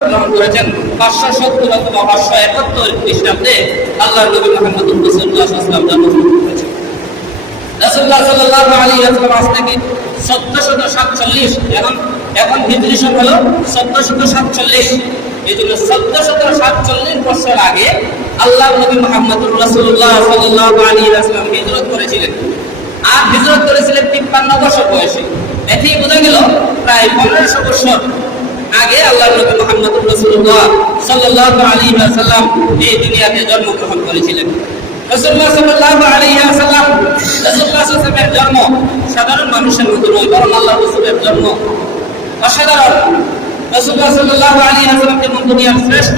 গ্রহণ করেছেন 570 অথবা 571 খ্রিস্টাব্দে আল্লাহর নবী মুহাম্মদ রাসূলুল্লাহ সাল্লাল্লাহু আলাইহি ওয়াসাল্লাম জন্মগ্রহণ করেছেন। রাসূলুল্লাহ সাল্লাল্লাহু আলাইহি ওয়াসাল্লাম আজ থেকে 1447 এখন হিজরি সন হলো 1447। এই জন্য 1447 বছর আগে আল্লাহর নবী মুহাম্মদ রাসূলুল্লাহ সাল্লাল্লাহু আলাইহি ওয়াসাল্লাম হিজরত করেছিলেন। আর হিজরত করেছিলেন 53 বছর বয়সে। এতেই বোঝা গেল প্রায় 1500 বছর আগে আল্লাহর নবী মুহাম্মদ রাসূলুল্লাহ সাল্লাল্লাহু আলাইহি ওয়াসাল্লাম এই দুনিয়াতে জন্মগ্রহণ করেছিলেন। রাসূলুল্লাহ সাল্লাল্লাহু আলাইহি ওয়াসাল্লাম রাসূলুল্লাহ সাল্লাল্লাহু আলাইহি ওয়াসাল্লামের জন্ম সাধারণ মানুষের মতো নয়, বরং আল্লাহর রাসূলের জন্ম অসাধারণ। রাসূলুল্লাহ সাল্লাল্লাহু আলাইহি ওয়াসাল্লাম যেমন দুনিয়ার শ্রেষ্ঠ,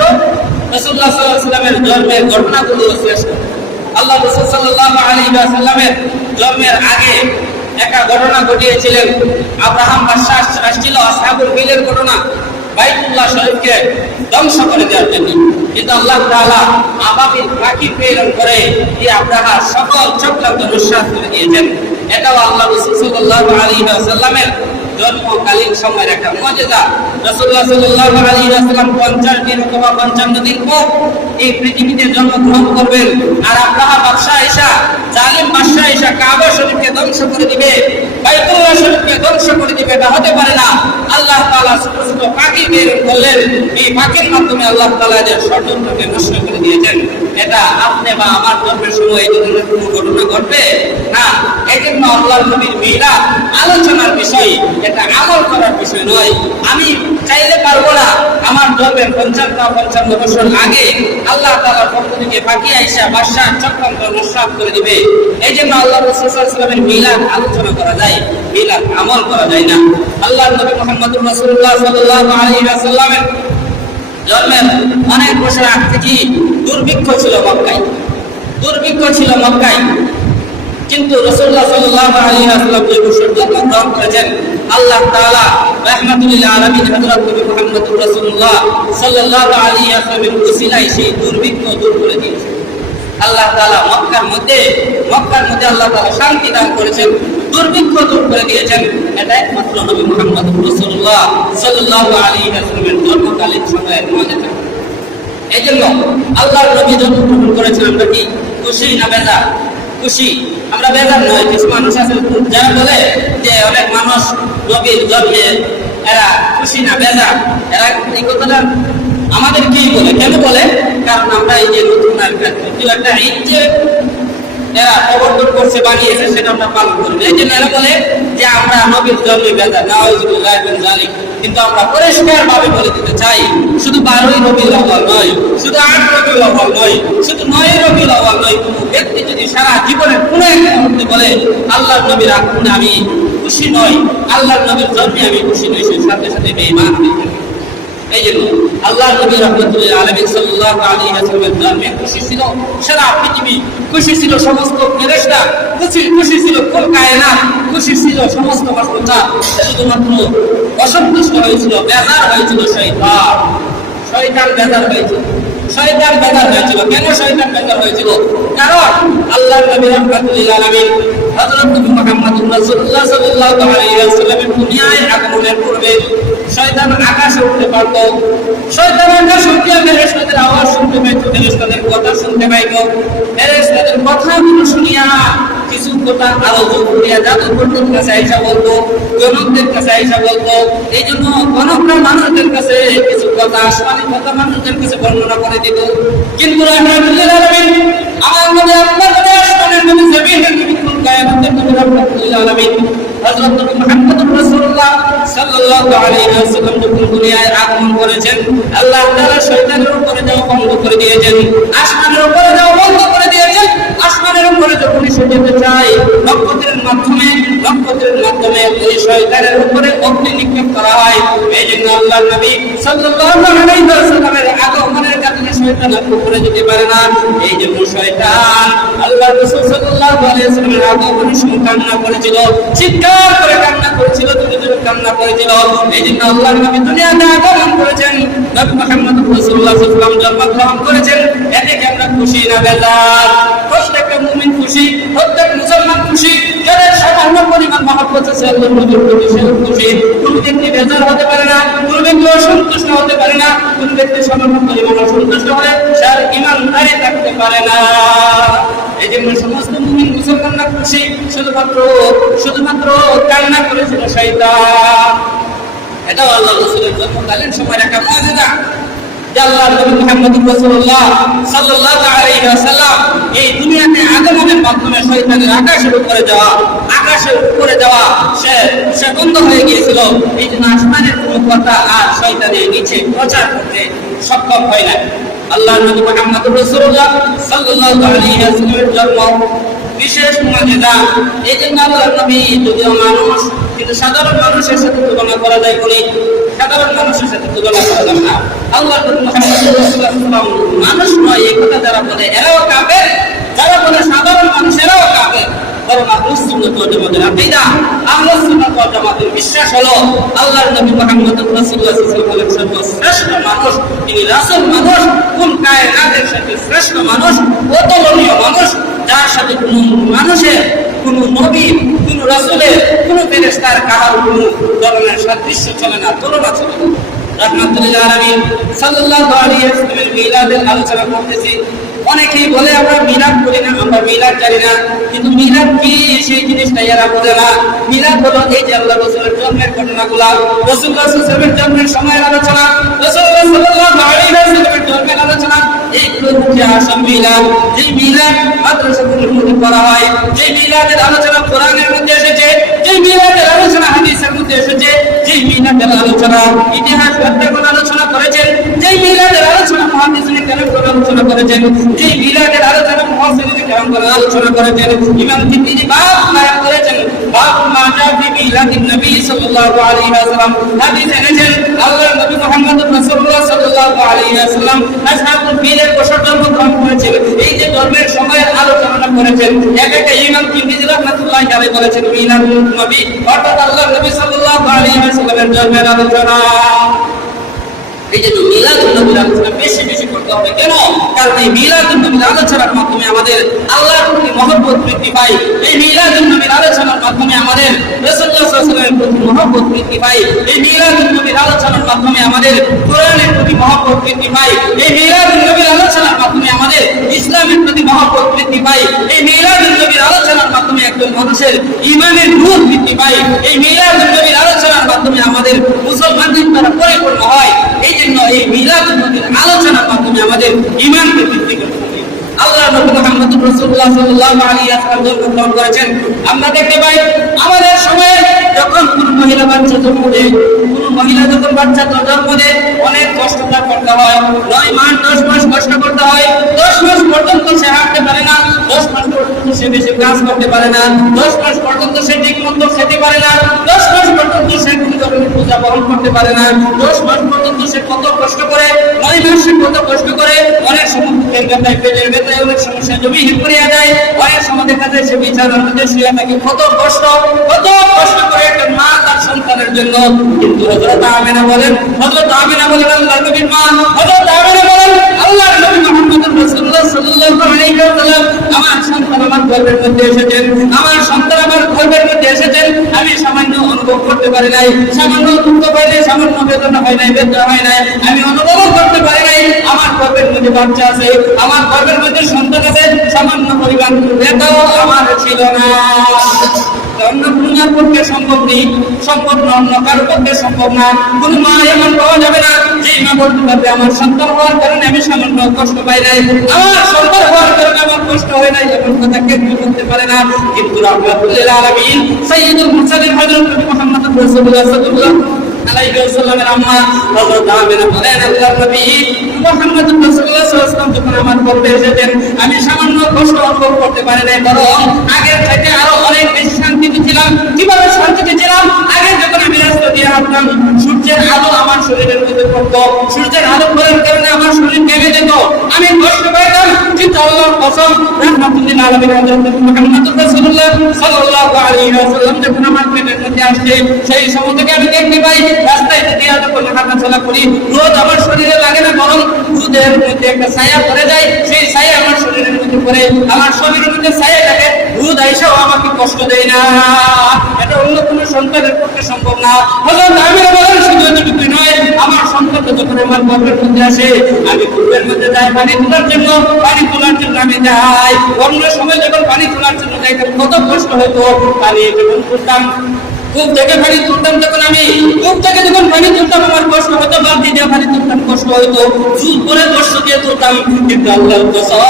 রাসূলুল্লাহ সাল্লাল্লাহু আলাইহি ওয়াসাল্লামের জন্মের ঘটনাগুলো শ্রেষ্ঠ। আল্লাহ রাসূল সাল্লাল্লাহু আলাইহি ওয়াসাল্লামের জন্মের আগে একটা ঘটনা ঘটিয়েছিলেন। আব্রাহাম বাদশাহ আসছিল আসহাবুল ফিলের ঘটনা, বাইতুল্লাহ শরীফকে ধ্বংস করে দেওয়ার জন্য, কিন্তু আল্লাহ তাআলা আবাবিল পাখি প্রেরণ করে এই আব্রাহার সকল চক্রান্ত নিঃশ্বাস করে দিয়েছেন। এটাও আল্লাহ রাসূল সাল্লাল্লাহু আলাইহি ওয়াসাল্লামের জন্মকালীন সময়ের একটা মুজিজা। রাসূলুল্লাহ সাল্লাল্লাহু আলাইহি ওয়াসাল্লাম 50 দিন অথবা 55 দিন পর এই পৃথিবীতে জন্মগ্রহণ করবেন। আর আব্রাহা বাদশাহ এসা, জালিম বাদশাহ এসা কাবা শরীফকে ধ্বংস করে দিবে, বাইতুল্লাহ শরীফকে ধ্বংস করে দিবে, এটা হতে পারে না। আল্লাহ তাআলা ছোট ছোট পাখি বের করলেন, এই পাখির মাধ্যমে আল্লাহ তাআলা এদের ষড়যন্ত্রকে নষ্ট করে দিয়েছেন। এটা আপনি বা আমার জন্মের সময় এই ধরনের কোনো ঘটনা ঘটবে না। এই জন্য আল্লাহর নবীর মিলাদ আলোচনার বিষয়, এটা আমল করার বিষয় নয়। আমি চাইলে পারবো না আমার জন্মের 55 বছর আগে আল্লাহ তাআলার পক্ষ থেকে পাখি আইসা বাদশাহ চক্রান্ত নষ্ট করে দিবে। এই জন্য আল্লাহ রাসূল সাল্লাল্লাহু আলাইহি ওয়াসাল্লামের মিলাদ আলোচনা করা যায়, মিলাদ আমল করা যায় না। আল্লাহর নবী মুহাম্মদ রাসূলুল্লাহ সাল্লাল্লাহু আলাইহি ওয়াসাল্লামের জন্মের অনেক বছর আগে থেকে দুর্ভিক্ষ ছিল মক্কায়, দুর্ভিক্ষ ছিল মক্কায়। কিন্তু রাসূলুল্লাহ সাল্লাল্লাহু আলাইহি ওয়াসাল্লাম যে বছর জন্মগ্রহণ করেছেন, আল্লাহ তাআলা রাহমাতুল লিল আলামিন হযরত নবী মুহাম্মদ রাসূলুল্লাহ সাল্লাল্লাহু আলাইহি ওয়াসাল্লামের উসিলায় সেই দুর্ভিক্ষ দূর করে দিয়েছেন। আল্লাহ তাআলা মক্কার মধ্যে আল্লাহ তাআলা শান্তি দান করেছেন, দুর্ভিক্ষ দূর করে দিয়েছেন। এটা একমাত্র নবী মুহাম্মদ রাসূলুল্লাহ সাল্লাল্লাহু আলাইহি ওয়াসাল্লামের জন্মকালীন সময়ের মুজিজা। এইজন্য আল্লাহর নবী জন্মগ্রহণ করেছেন, আমরা কি খুশি না বেজার? খুশি। আমরা বেজার নয়। কিছু মানুষ আছে যারা বলে যে অনেক মানুষ নবীর জন্মে এরা খুশি না বেজার, এরা এই কথাটা আমাদের কি বলে, কেন বলে? কারণ আমরা এই যে নতুন একটা ঈদ যে এরা প্রবর্তন করছে, বানিয়েছে, সেটা আমরা পালন করি। এই জন্য এরা বলে যে আমরা নবীর জন্মে বেজার, নাউযুবিল্লাহি মিন যালিক। কিন্তু আমরা পরিষ্কার ভাবে বলে দিতে চাই, শুধু 12ই রবিউল আউয়াল নয়, শুধু 8 রবিউল আউয়াল নয়, শুধু 9 রবিউল আউয়াল নয়, কোনো ব্যক্তি যদি সারা জীবনের কোনো এক মুহূর্তে বলে আল্লাহর নবীর আগমনে আমি খুশি নই, আল্লাহর নবীর জন্মে আমি খুশি নই, সে সাথে সাথে বেঈমান হয়ে যাবে। এই জন্য আল্লাহর নবী রাহমাতুল লিল আলামিন সাল্লাল্লাহু আলাইহি ওয়াসাল্লামের জন্মে খুশি ছিল সারা পৃথিবী, খুশি ছিল সমস্ত ফেরেশতা, খুশি ছিল কুল কায়নাত, খুশি ছিল সমস্ত মাখলুকাত। শুধুমাত্র অসন্তুষ্ট হয়েছিল, বেজার হয়েছিল শয়তান বেজার হয়েছিল। শয়তান বেজার হয়েছিল। কেন শয়তান বেজার হয়েছিল? কারণ আল্লাহর নবী রাহমাতুল লিল আলামিন হযরত নবী মুহাম্মদ রাসূলুল্লাহ সাল্লাল্লাহু আলাইহি ওয়াসাল্লামের দুনিয়ায় আগমনের পূর্বে শয়তান আকাশে উঠতে পারত। শয়তান আকাশে উঠে ফেরেশতাদের আওয়াজ শুনতে পাইত, ফেরেশতাদের কথা শুনতে পাইত। ফেরেশতাদের কথাগুলো শুনিয়া কিছু কথা আরো যোগ করিয়া জাদুকরদের কাছে আইসা বলতো, গণকদের কাছে আইসা বলতো। এই জন্য গণকরা মানুষদের কাছে কিছু কথা, আসমানি কথা মানুষদের কাছে বর্ণনা করে দিত। কিন্তু রাহমাতুল লিল আলামিন আমার নবী, আপনার নবী, আসমানের নবী, জমিনের নবী, কুল কায়নাতের নবী রাহমাতুল লিল আলামিন হযরত নবী মুহাম্মদ রাসূলুল্লাহ সাল্লাল্লাহু আলাইহি ওয়াসাল্লাম যখন দুনিয়ায় আগমন করেছেন, আল্লাহ তাআলা শয়তানের উপরে যাওয়া বন্ধ করে দিয়েছেন, আসমানের উপরে যাওয়া বন্ধ করে দিয়েছেন। আসমানের উপরে যখন সে যেতে চায়, নক্ষত্রের মাধ্যমে ওই শয়তানের উপরে অগ্নি নিক্ষেপ করা হয়। এই জন্য আল্লাহর নবী সাল্লাল্লাহু আলাইহি ওয়াসাল্লামের আগমনের কারণে শয়তান উপরে যেতে পারে না। এই জন্য শয়তান আল্লাহর রাসূল সাল্লাল্লাহু আলাইহি ওয়াসাল্লামের আগমনের সময় কান্না করেছিল, চিৎকার করে কান্না করেছিল, জোরে জোরে কান্না করেছিল। এই জন্য আল্লাহর নবী দুনিয়াতে আগমন করেছেন, নবী মুহাম্মদ রাসূলুল্লাহ সাল্লাল্লাহু আলাইহি ওয়াসাল্লাম জন্মগ্রহণ করেছেন। এতে কি আমরা খুশি না বেজার? প্রত্যেকটা মুমিন খুশি, প্রত্যেক মুসলমান খুশি। যাদের সামান্য পরিমাণ মহব্বত আছে আল্লাহর নবীর প্রতি সে খুশি। কোন ব্যক্তি বেজার হতে পারে না, কোন ব্যক্তি অসন্তুষ্ট হতে পারে না, কোন ব্যক্তি সামান্য পরিমাণ অসন্তুষ্ট হলে সে আর ঈমানদারি থাকতে পারে না। এই জন্য সমস্ত মুমিন মুসলমানরা খুশি, শুধুমাত্র কান্না করেছিল শয়তান। এটাও আল্লাহ রাসূলের জন্মকালীন সময়ের একটা মুজিজা যে আল্লাহর নবী মুহাম্মদুর রাসূলুল্লাহ সাল্লাল্লাহু আলাইহি ওয়াসাল্লাম এই দুনিয়াতে আগমনের মাধ্যমে শয়তানের আকাশের উপরে যাওয়া সে বন্ধ হয়ে গিয়েছিল। এই জন্য আসমানের কোনো কথা আর শয়তানের নিচে প্রচার করতে সক্ষম হয় না। আল্লাহর নবী মুহাম্মদুর রাসূলুল্লাহ সাল্লাল্লাহু আলাইহি ওয়াসাল্লামের জন্ম বিশেষ মুজিজা। এই জন্য আল্লাহর নবী যদিও মানুষ, কিন্তু সাধারণ মানুষের সাথে তুলনা করা যায় বলে সাধারণ মানুষের সাথে তুলনা করা যাবে না। আল্লাহর নবী মুহাম্মদুর রাসূলুল্লাহ মানুষ নয়, এই কথা যারা বলে এরাও কাফের, যারা বলে সাধারণ মানুষ এরাও কাফের। বরং আহলুস সুন্নাত ওয়াল জামাতের আকীদা, আহলুস সুন্নাত ওয়াল জামাতের বিশ্বাস হলো আল্লাহর নবী মুহাম্মদুর রাসূলুল্লাহ সাল্লাল্লাহু আলাইহি ওয়াসাল্লাম সর্বশ্রেষ্ঠ মানুষ, তিনি রাসূল মানুষ, কোন কায়নাতের সাথে শ্রেষ্ঠ মানুষ, অতুলনীয় মানুষ, যার সাথে কোন মানুষের, কোন নবীর, কোন রাসূলের, কোন ফেরেশতার কাহার কোন ধরনের সাদৃশ্য চলে না, তুলনা চলে না। রাহমাতুল লিল আলামিন সাল্লাল্লাহু আলাইহি ওয়াসাল্লামের মিলাদের আলোচনা করতেছি। অনেকেই বলে আমরা মিলাদ করি না, আমরা মিলাদ জানি না, কিন্তু মিলাদ কি সেই জিনিসটা এরা বোঝে না। মিলাদ হলো এই যে আল্লাহ রাসূলের জন্মের ঘটনাগুলা, রাসূলুল্লাহ সাল্লাল্লাহু আলাইহি ওয়াসাল্লামের জন্মের সময়ের আলোচনা, রাসূলুল্লাহ সাল্লাল্লাহু আলাইহি ওয়াসাল্লামের জন্মের আলোচনা। এইগুলো হচ্ছে আসল মিলাদ। যে মিলাদ মাদ্রাসাগুলোর মধ্যে পড়া হয়, যে মিলাদের আলোচনা কোরআনের মধ্যে এসেছে, যে মিলাদের আলোচনা হাদিসের মধ্যে এসেছে, যে মিলাদের আলোচনা ইতিহাস গ্রন্থগুলো আলোচনা করেছেন, যে মিলাদের আলোচনা মুহাদ্দিসিন কেরাম আলোচনা করেছেন, যে মিলাদের আলোচনা মুফাসসিরিন কেরাম আলোচনা করেছেন, ইমাম তিরমিজি বাব নাম করেছেন বাব মা জা ফি মিলাদিন নবী সাল্লাল্লাহু আলাইহি ওয়াসাল্লাম। হাদিস এনেছেন আল্লাহর নবী মুহাম্মদুর রাসূলুল্লাহ সাল্লাল্লাহু আলাইহি ওয়াসাল্লাম আসহাবুল ফিলের বছর জন্মগ্রহণ করেছেন। এই যে জন্মের সময়ের আলোচনা করেছেন, একটা ইমাম তিরমিজি রাহমাতুল্লাহি আলাইহি বলেছেন মিলাদুন নবী অর্থাৎ আল্লাহর নবী সাল্লাল্লাহু আলাইহি ওয়াসাল্লামের জন্মের আলোচনা। এই যে মিলাদুন নবীর আলোচনা বেশি বেশি করতে হবে। কেন? কারণ এই মিলাদুন নবীর আলোচনার মাধ্যমে আমাদের আল্লাহর প্রতি মহব্বত বৃদ্ধি পায়। এই মিলাদুন নবীর আলোচনার মাধ্যমে আমাদের রাসূলুল্লাহ সাল্লাল্লাহু আলাইহি ওয়াসাল্লামের প্রতি মহব্বত বৃদ্ধি পায়। এই মিলাদুন নবীর আলোচনার মাধ্যমে আমাদের কোরআনের প্রতি মহব্বত বৃদ্ধি পায়। এই মিলাদুন নবীর আলোচনার মাধ্যমে আমাদের ইসলামের প্রতি মহব্বত বৃদ্ধি পায়। এই মিলাদুন নবীর আলোচনার মাধ্যমে একজন মানুষের ঈমানের নূর বৃদ্ধি পায়। এই মিলাদুন নবীর আলোচনার মাধ্যমে আমাদের মুসলমানদের দ্বারা পরিপূর্ণ হয়। এই জন্য এই মিলাদুন নবীর আলোচনার মাধ্যমে আমাদের ঈমানকে বৃদ্ধি করতে হবে। আল্লাহর নবী মুহাম্মদুর রাসূলুল্লাহ সাল্লাল্লাহু আলাইহি ওয়াসাল্লাম জন্মগ্রহণ করেছেন। আমরা দেখতে পাই আমাদের সময়ে যখন কোন মহিলা বাচ্চা জন্ম দেয়, কোন মহিলা যখন বাচ্চা জন্ম দেয় অনেক কষ্ট করতে হয়, 9 মাস 10 মাস কষ্ট করতে হয়। 10 মাস পর্যন্ত সে হাঁটতে পারে না, 10 মাস পর্যন্ত সে বেশি কাজ করতে পারে না, 10 মাস পর্যন্ত সে ঠিকমতো খেতে পারে না, 10 মাস পর্যন্ত সে কোনো ধরনের পূজা পালন করতে পারে না। 10 মাস পর্যন্ত সে কত কষ্ট করে, 9 মাস সে কত কষ্ট করে, অনেক সময় পেটের ব্যথায় অনেক সমস্যা জমিহীন করিয়া যায়, অনেক সময় দেখা যায় সে বিছানার মধ্যে শুয়ে থাকে। কত কষ্ট করে একটা মা তার সন্তানের জন্য। কিন্তু হযরত আমিনা বলেন আল্লাহর নবীর মা হযরত আমিনা বলেন আল্লাহর নবী মুহাম্মদুর রাসূলুল্লাহ সাল্লাল্লাহু আলাইহি ওয়াসাল্লাম আমার সন্তান আমার গর্ভের মধ্যে এসেছেন, আমার সন্তান আমার গর্ভের মধ্যে এসেছেন, আমি সামান্য অনুভব করতে পারি নাই, সামান্য দুঃখ পাই নাই, সামান্য বেদনা হয় নাই, বেদনা হয় নাই, আমি অনুভব করতে পারি নাই আমার গর্ভের মধ্যে বাচ্চা আছে, আমার গর্ভের মধ্যে সন্তান আছে, সামান্য পরিমাণ বেদনাও আমার ছিল না। অন্য দুনিয়ার পক্ষে সম্ভব নেই, সম্ভব না, অন্য কারোর পক্ষে সম্ভব না। কোন মা এমন পাওয়া যাবে না যে মা বলতে পারবে আমার সন্তান হওয়ার কারণে আমি সামান্য কষ্ট পাই নাই, আমার সন্তান হওয়ার কারণে আমার কষ্ট হয় নাই, এমন কথা কেউ বলতে পারে না। কিন্তু রাহমাতুল লিল আলামিন সাইয়্যিদুল মুরসালিন হযরত নবী মুহাম্মদ রাসূলুল্লাহ সাল্লাল্লাহু আলাইহি ওয়াসাল্লামের আম্মা হযরত আমিনা বলেন আল্লাহর নবী মুহাম্মদ রাসূলুল্লাহ সাল্লাল্লাহু আলাইহি ওয়াসাল্লাম যখন আমার গর্ভে এসেছেন আমি সামান্য কষ্ট অনুভব করতে পারি নাই, বরং আগের থেকে আরো অনেক বেশি শান্তিতে ছিলাম। কিভাবে শান্তিতে ছিলাম? আগে যখন আমি রাস্তা দিয়ে হাঁটতাম সূর্যের আলো আমার শরীরের মধ্যে পড়তো, সূর্যের আলো পড়ার কারণে আমার শরীর কেঁপে যেত, আমি কষ্ট পাইতাম। কিন্তু আল্লাহর কসম রাহমাতুল লিল আলামিন হযরত মুহাম্মদ রাসূলুল্লাহ সাল্লাল্লাহু আলাইহি ওয়াসাল্লাম যখন আমার পেটের মধ্যে আসছে সেই সময় থেকে আমি দেখতে পাই রাস্তায় দিয়ে যখন হাঁটাচলা করি রোদ আমার শরীরে লাগে না, বরং রোদ দুধের মধ্যে একটা ছায়া পড়ে যায়, সেই ছায়া আমার শরীরের মধ্যে পড়ে, আমার শরীরের মধ্যে ছায়া থাকে, দুধ আইসাও আমাকে কষ্ট দেয় না। এটা অন্য কোনো সন্তানের পক্ষে সম্ভব না। হযরত আমিনা বলেন শুধু এতটুকুই নয়, আমার সন্তান যখন আমার গর্ভের মধ্যে আসে, আমি গর্ভের মধ্যে যাই পানি তোলার জন্য, পানি তোলার জন্য আমি যাই। অন্য সময় যখন পানি তোলার জন্য যাইতাম কত কষ্ট হতো। পানি যখন তুলতাম, কূপ থেকে পানি তুলতাম, তখন আমি কূপ থেকে যখন পানি তুলতাম আমার কষ্ট হতো, বালতি দিয়ে পানি তুলতাম কষ্ট হতো, জুল করে কষ্ট দিয়ে তুলতাম। কিন্তু আল্লাহর কসম,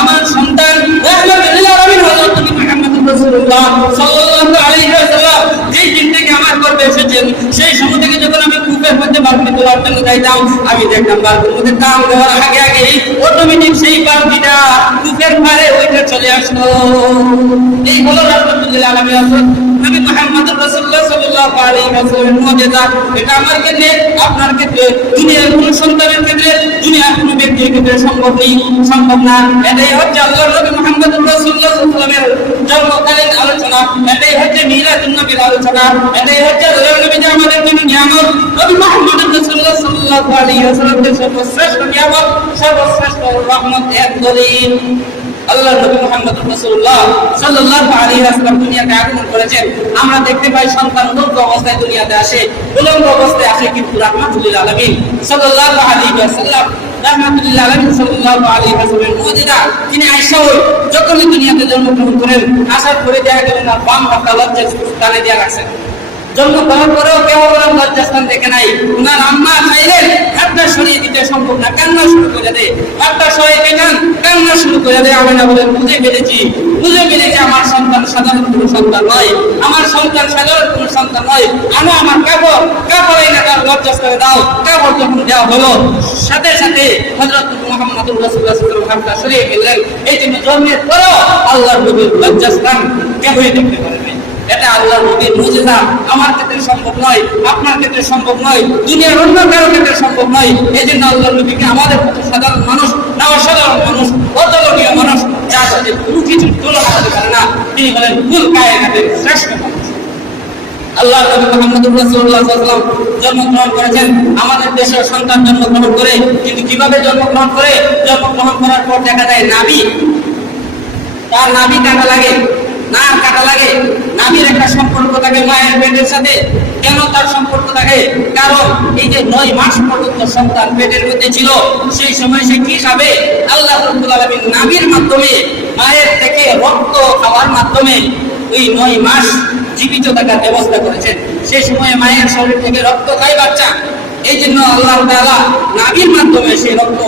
আমার সন্তান রাহমাতুল আলামিন হযরত নবী মুহাম্মদ রাসূলুল্লাহ সাল্লাল্লাহু আলাইহি ওয়াসাল্লাম যেই দিন থেকে আমার গর্ভে এসেছেন, সেই সময় থেকে যখন আমি কূপের মধ্যে বালতি তোলার জন্য যাইতাম, আমি দেখতাম বালতির মধ্যে কাম দেওয়ার আগে আগে অটোমেটিক সেই বালতিটা কূপের পাড়ে ওইটা চলে আসলো। এই হলো রাহমাতুল আলামিন হযরত নবী মুহাম্মদ রাসূলুল্লাহ সাল্লাল্লাহু আলাইহি ওয়াসাল্লামের মুজিজা। এটা আমার ক্ষেত্রে, আপনার ক্ষেত্রে, দুনিয়ার কোন সন্তানের ক্ষেত্রে, দুনিয়ার কোন ব্যক্তির ক্ষেত্রে সম্ভব না। এটাই হচ্ছে আল্লাহর নবী মুহাম্মদ রাসূলুল্লাহ সাল্লাল্লাহু আলাইহি ওয়াসাল্লামের জন্মকালীন আলোচনা, এটাই হচ্ছে মিলাদুন নবীর আলোচনা, এটাই হচ্ছে আল্লাহর নবী যে আমাদের জন্য নিয়ামত। নবী মুহাম্মদ রাসূলুল্লাহ সাল্লাল্লাহু আলাইহি ওয়াসাল্লামের সর্বশ্রেষ্ঠ নিয়ামত, সর্বশ্রেষ্ঠ রহমত এর দলিল। আল্লাহ নবী মুহাম্মদ রাসূলুল্লাহ সাল্লাল্লাহু আলাইহি ওয়াসাল্লাম দুনিয়াতে আগমন করেছেন। আমরা দেখতে পাই সন্তান উলঙ্গ অবস্থায় দুনিয়াতে আসে, উলঙ্গ অবস্থায় আসে, কিন্তু রাহমাতুল আলামিন সাল্লাল্লাহু আলাইহি ওয়াসাল্লাম, রাহমাতুল আলামিন সাল্লাল্লাহু আলাইহি ওয়াসাল্লামের মুজিজা, তিনি আয়েশা যখন দুনিয়াতে জন্মগ্রহণ করেন, আসার পরে দেখা গেল না বাম হাতটা লজ্জার স্থানে দিয়ে রাখছেন। জন্ম করার পরেও কেউ লজ্জাস্থান দেখে নাই। উনার আম্মা চাইলেন হাতটা সরিয়ে দিতে সম্ভব না, কান্না শুরু করে দেয়, হাতটা সরিয়ে দেন, কান্না শুরু করে দেয়। আমিনা বলেন বুঝে ফেলেছি আমার সন্তান সাধারণ কোনো সন্তান নয়, আমার সন্তান সাধারণ কোনো সন্তান নয়। আমার কাপড় এই নাকার লজ্জাস্থানে দাও। কাপড় যখন দেওয়া হলো, সাথে সাথে হযরত মুহাম্মদ রাসূলুল্লাহ সাল্লাল্লাহু আলাইহি ওয়াসাল্লাম হাতটা সরিয়ে ফেললেন। এই জন্য জন্মের পরেও আল্লাহর নবীর লজ্জাস্থান কেউই দেখতে পারে না। এটা আল্লাহর নবীর মুজিজা। আমার ক্ষেত্রে সম্ভব নয়, আপনার ক্ষেত্রে সম্ভব নয়, দুনিয়ার অন্য কারো ক্ষেত্রে সম্ভব নয়। এই জন্য আল্লাহর নবীকে আমাদের মতো সাধারণ মানুষ, অসাধারণ মানুষ, অতুলনীয় মানুষ, যার সাথে কোনো কিছু তুলনা করতে পারে না, তিনি হলেন কুল কায়নাতের শ্রেষ্ঠ মানুষ। আল্লাহর নবী মুহাম্মদ রাসূলুল্লাহ সাল্লাল্লাহু আলাইহি ওয়াসাল্লাম জন্মগ্রহণ করেছেন আমাদের দেশের সন্তান জন্মগ্রহণ করে। কিন্তু কিভাবে জন্মগ্রহণ করে? জন্মগ্রহণ করার পর দেখা যায় তার নাভি কাটা লাগে, নাক কাটা লাগে। নাভির একটা সম্পর্ক থাকে মায়ের পেটের সাথে। কেন তার সম্পর্ক থাকে? কারণ এই যে 9 মাস পর্যন্ত সন্তান পেটের মধ্যে ছিল, সেই সময় সে কি খাবে? আল্লাহ রাব্বুল আলামিন নাভির মাধ্যমে, মায়ের থেকে রক্ত খাওয়ার মাধ্যমে ওই 9 মাস জীবিত থাকার ব্যবস্থা করেছেন। সেই সময় মায়ের শরীর থেকে রক্ত খায় বাচ্চা। এই জন্য আল্লাহ তাআলা নাভির মাধ্যমে সেই রক্ত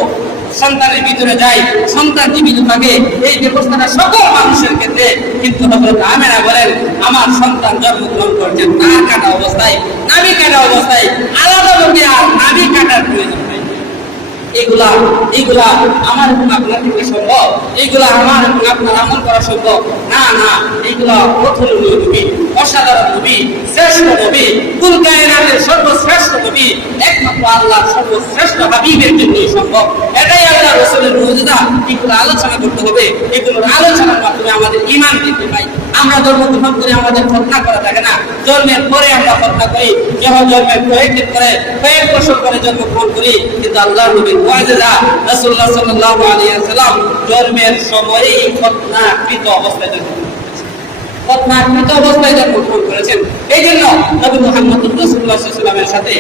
সন্তানের ভিতরে যায়, সন্তান জীবিত থাকে। এই ব্যবস্থাটা সকল মানুষের ক্ষেত্রে। কিন্তু হযরত আমিনা বলেন আমার সন্তান জন্মগ্রহণ করেছেন নাক কাটা অবস্থায়, নাভি কাটা অবস্থায়, আলাদাভাবে আর নাভি কাটার প্রয়োজন নেই। এগুলা আমার এবং আপনার থেকে সম্ভব? এগুলা আমার এবং আপনার আমল করা সম্ভব না? না, এগুলা অতুলনীয় নবী, অসাধারণ নবী, শ্রেষ্ঠ নবী, কুল কায়নাতের সর্বশ্রেষ্ঠ নবী, একমাত্র আল্লাহর সর্বশ্রেষ্ঠ হাবিবের জন্যই সম্ভব। এটাই আল্লাহ রাসূলের মুজিজা। এগুলো আলোচনা করতে হবে। এগুলোর আলোচনার মাধ্যমে আমাদের ঈমান বৃদ্ধি পায়। আমরা জন্মগ্রহণ করে আমাদের খতনা করা থাকে না, জন্মের পরে আমরা খতনা করি। যখন জন্মের কয়েক বছর পরে জন্মগ্রহণ করি। কিন্তু আল্লাহর নবীর মুজিজা, রাসূলুল্লাহ সাল্লাল্লাহু আলাইহি ওয়াসাল্লাম জন্মের সময়েই খতনাকৃত অবস্থায় জন্মগ্রহণ করেছেন। এই জন্য নবী মুহাম্মদ রাসূলুল্লাহ সাল্লাল্লাহু আলাইহি ওয়াসাল্লামের সাথে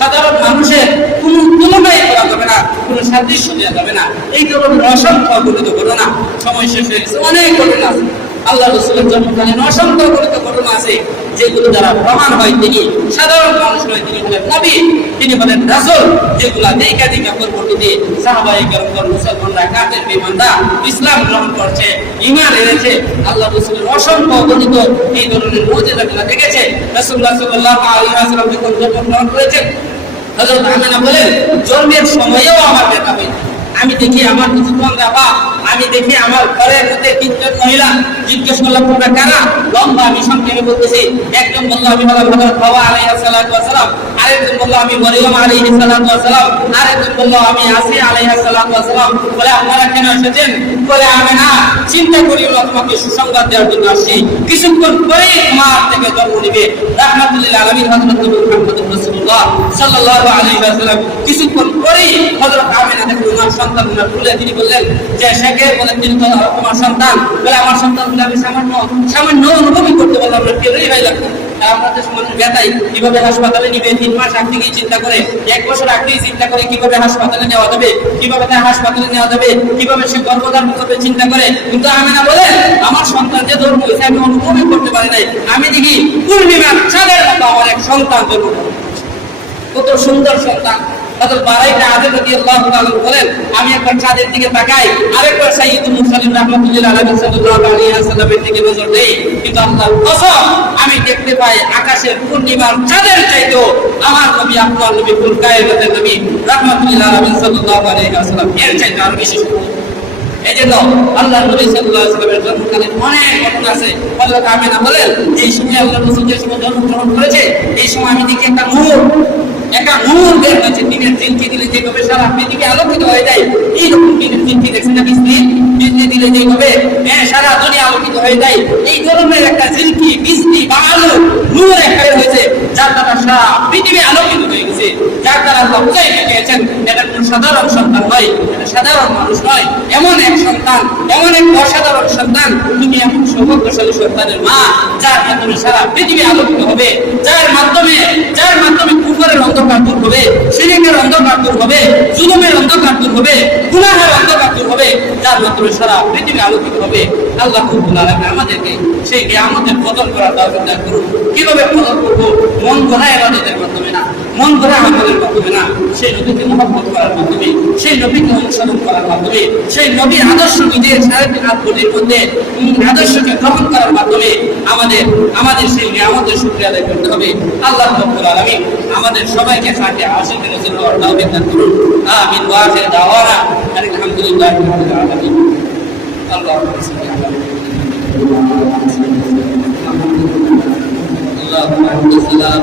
সাধারণ মানুষের কোনো তুলনাই করা যাবে না, কোনো সাদৃশ্য দেওয়া যাবে না। এই ধরনের অসংখ্য গণিত ঘটনা, সময় শেষ হয়ে গেছে, অনেক ঘটনা আছে। আল্লাহ রাসূলের জন্মকালীন অসংখ্য গণিত ঘটনা আছে, যেগুলো দ্বারা প্রমাণ হয় তিনি সাধারণ মানুষ নয়, তিনি হলেন নবী, তিনি হলেন রাসূল। যেগুলা দেখা পরবর্তীতে সাহাবায়ে কেরাম, মুসলমানরা, কাফের বেঈমানরা ইসলাম গ্রহণ করছে, ঈমান এনেছে। আল্লাহ রাসূলের অসংখ্য গণিত এই ধরনের মুজিজাগুলো দেখেছে। রাসূলুল্লাহ সাল্লাল্লাহু আলাইহি ওয়াসাল্লাম যখন জন্মগ্রহণ করেছেন, হযরত আমিনা বলেন জন্মের সময়েও আমার ব্যথা হয়নি। আমি দেখি আমার কিছু বাবা, আমি দেখি আমার ঘরের মধ্যে তিনজন মহিলা। জিজ্ঞেস করলাম তোমরা কারা? লম্বা আমি সংক্ষেপে বলতেছি। একজন বললো আমি হলাম হযরত হাওয়া আলাইহিস সালাতু ওয়াস সালাম, আরেকজন বললো আমি মরিয়ম আলাইহিস সালাতু ওয়াস সালাম, আরেকজন বললো আমি আসিয়া আলাইহিস সালাতু ওয়াস সালাম। বলে আপনারা কেন এসেছেন? বলে আমি না চিন্তা করি তোমাকে সুসংবাদ দেওয়ার জন্য আসছি, কিছুক্ষণ পরেই তোমার থেকে জন্ম নিবে রাহমাতুল লিল আলামিন হযরত মুহাম্মদুর রাসূলুল্লাহ সাল্লাল্লাহু আলাইহি ওয়াসাল্লাম। কিছুক্ষণ পরেই হযরত আমিনা দেখলেন ওনার সন্তান ওনার কোলে। তিনি বললেন যে শেখে, বলেন তিনি তো তোমার সন্তান? বলে আমার সন্তান বলে আমি সামান্য অনুভবই করতে পারলাম না, টেরই ভাই লাগতো। আপনাদের সমাজের ব্যথাই কিভাবে হাসপাতালে নিবে 3 মাস আগ থেকেই চিন্তা করে, 1 বছর আগেই চিন্তা করে কিভাবে হাসপাতালে নেওয়া যাবে, কিভাবে তার হাসপাতালে নেওয়া যাবে, কিভাবে সে গর্ভধারণ করবে চিন্তা করে। কিন্তু আমিনা বলে আমার সন্তান যে জন্ম হয়েছে আমি অনুভবই করতে পারি নাই। আমি দেখি পূর্ণিমার চাঁদের মতো আমার এক সন্তান জন্ম, কত সুন্দর সন্তান। হযরত বারাইকা আযম রাদিয়াল্লাহু তাআলা বলেন আমি একবার চাঁদের দিকে তাকাই, আরেকবার সাইয়্যিদুল মুরসালিন রাহমাতুল্লাহি আলাইহি সাল্লাল্লাহু আলাইহি ওয়াসাল্লামের দিকে নজর দেই, কিন্তু আল্লাহর কসম আমি দেখতে পাই আকাশের পূর্ণিমার চাঁদের চাইতেও আমার নবী আপনার নবী কুল কায়নাতের নবী রাহমাতুল্লাহি আলাইহি সাল্লাল্লাহু আলাইহি ওয়াসাল্লাম এর চাইতে আরো বেশি সুন্দর। এই জন্য আল্লাহর নবী সাল্লাল্লাহু আলাইহি ওয়াসাল্লামের জন্মকালে অনেক ঘটনা আছে। হযরত আমিনা বলেন এই সময় আল্লাহর রাসূল যে সময় জন্মগ্রহণ করেছে এই সময় আমি দেখি একটা নূর বের হয়েছে। দিনের জিনকি দিলে যেভাবে সারা পৃথিবী আলোকিত হয়ে যায়, এইরকম দিনের জিনকি দেখছেন না বিজলি দিলে যেভাবে সারা দুনিয়া আলোকিত হয়ে যায়, এই ধরনের একটা জিনকি বিজলি বা আলো নূর একটা হয়েছে যার দ্বারা সারা পৃথিবী আলোকিত হয়ে গেছে, যার দ্বারা আল্লাহ বুঝাই দিয়েছেন এটা কোনো সাধারণ সন্তান নয়, এটা সাধারণ মানুষ নয়, এমন এক সন্তান, এমন এক অসাধারণ সন্তান, তুমি এমন সৌভাগ্যশালী সন্তানের মা যার মাধ্যমে সারা পৃথিবী আলোকিত হবে, যার মাধ্যমে কুফরের অন্ধকার দূর হবে, শিরকের অন্ধকার দূর হবে, জুলুমের অন্ধকার দূর হবে, গুনাহের অন্ধকার দূর হবে, যার মাধ্যমে সারা পৃথিবী আলোকিত হবে। আল্লাহ রাব্বুল আলামিন আমাদেরকে সেই কিয়ামতের কদর করার তৌফিক দান করুন। কিভাবে কদর করব? মন গড়া ইবাদতের মাধ্যমে না, মন গড়া আমলের মাধ্যমে না, সেই নবীকে মহব্বত করার মাধ্যমে, সেই নবীকে অনুসরণ করার মাধ্যমে, সেই নবীর আদর্শ নিজের সারাদিনের মধ্যে আদর্শকে গ্রহণ করার মাধ্যমে আমাদের সেই নিয়ামতের শুকরিয়া আদায় করতে হবে। আল্লাহ রাব্বুল আলামিন আমাদের সবাইকে সাথে আশিকের রাসূল হওয়ার তৌফিক দান করুন। আমিন। ওয়া আখির দাওয়ানা আলহামদুলিল্লাহি রাব্বিল আলামিন। আল্লাহুম্মা সাল্লি আলা মুহাম্মাদ ওয়া আলা আলি মুহাম্মাদ। আল্লাহুম্মা সাল্লি আলা